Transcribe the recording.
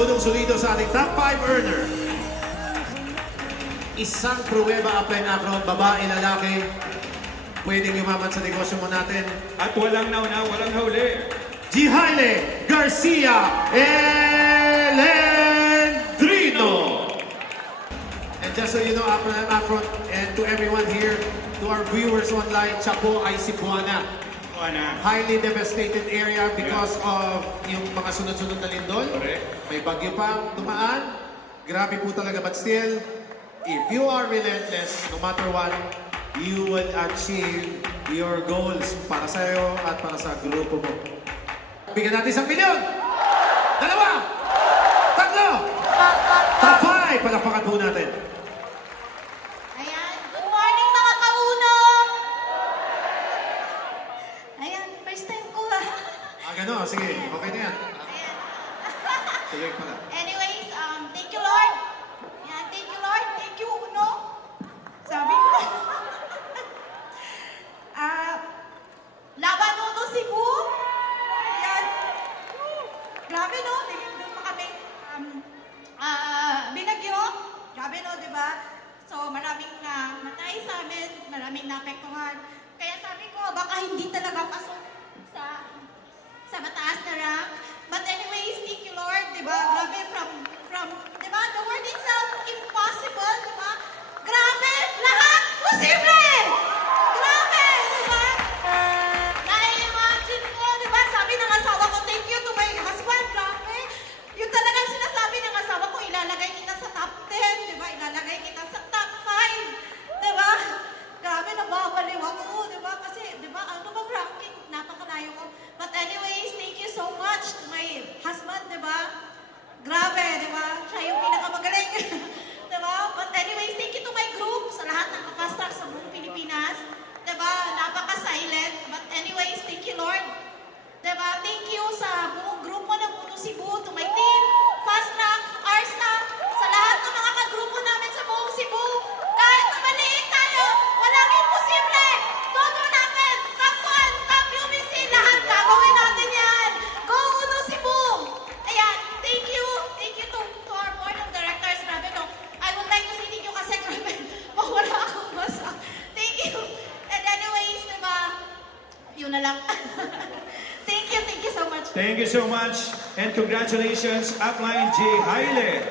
saludong solido sa ating top 5 earner. Isang pruweba upline acro, babae, lalaki. Pwedeng yumaman sa negosyo mo natin. At walang nauna, walang huli. Jihaile Garcia Elendrino. And just so you know, Afro, and to everyone here, to our viewers online, siya po ay Cebuana. Ana. Highly devastated area because of yung mga sunod-sunod na lindol. Correct. May bagyo pa dumaan. Grabe po talaga, but still, if you are relentless, no matter what, you will achieve your goals para sa iyo at para sa grupo mo. Bigyan natin 1 milyon! 2! 3! Top 5! Palakpakan po natin. Ayan, good morning mga kauno! Ayan, first time ko Gano'n. Sige, okay na yan. Ayan. Tuloy pala. Anyways, thank you Lord. Ayan, thank you Lord. Thank you Uno. Sabi ko. Laban Uno Cebu. Ayan. Grabe no, doon pa kami. Binagyo. Grabe no, di ba? So maraming namatay sa amin, maraming naapektuhan. Kaya sabi ko, baka hindi talaga pasok sa mataas na rank. But anyways, thank you Lord, di ba? Grabe from di ba? The word itself, impossible, di ba? Grabe, lahat posible! Grabe, di ba? Na-imagine ko, di ba? Sabi ng asawa ko, thank you to my husband, grabe. Yung talagang sinasabi ng asawa ko, ilalagay kita sa top 10, di ba? Ilalagay kita sa top 5, di ba? Grabe, nababaliw ako, di ba? Kasi, di ba, ano bang ranking? Napakalayo ko. But anyways, thank you so much to my husband, di ba? Grabe, di ba? Siya yung pinakamagaling. Di ba? But anyways, thank you to my group, sa lahat ng kapastar sa buong Pilipinas. Di ba? Napaka-silent. But anyways, thank you, Lord. Di ba? Thank you sa buong grupo ng Uno Cebu, to my team, Fast Track, Arsa, sa lahat ng mga kagrupo namin sa buong Cebu. Kahit na maliit tayo, walang imposible. Todo natin, top 1, top UBC, lahat gagawin natin yan. Go Uno Cebu! Ayan, thank you to our board of directors. Grabe no, I would like to see ninyo kasi grabe, wala akong basa. Thank you. And anyways, diba, yun na lang. Thank you so much. Thank you so much. And congratulations, Upline Jihaile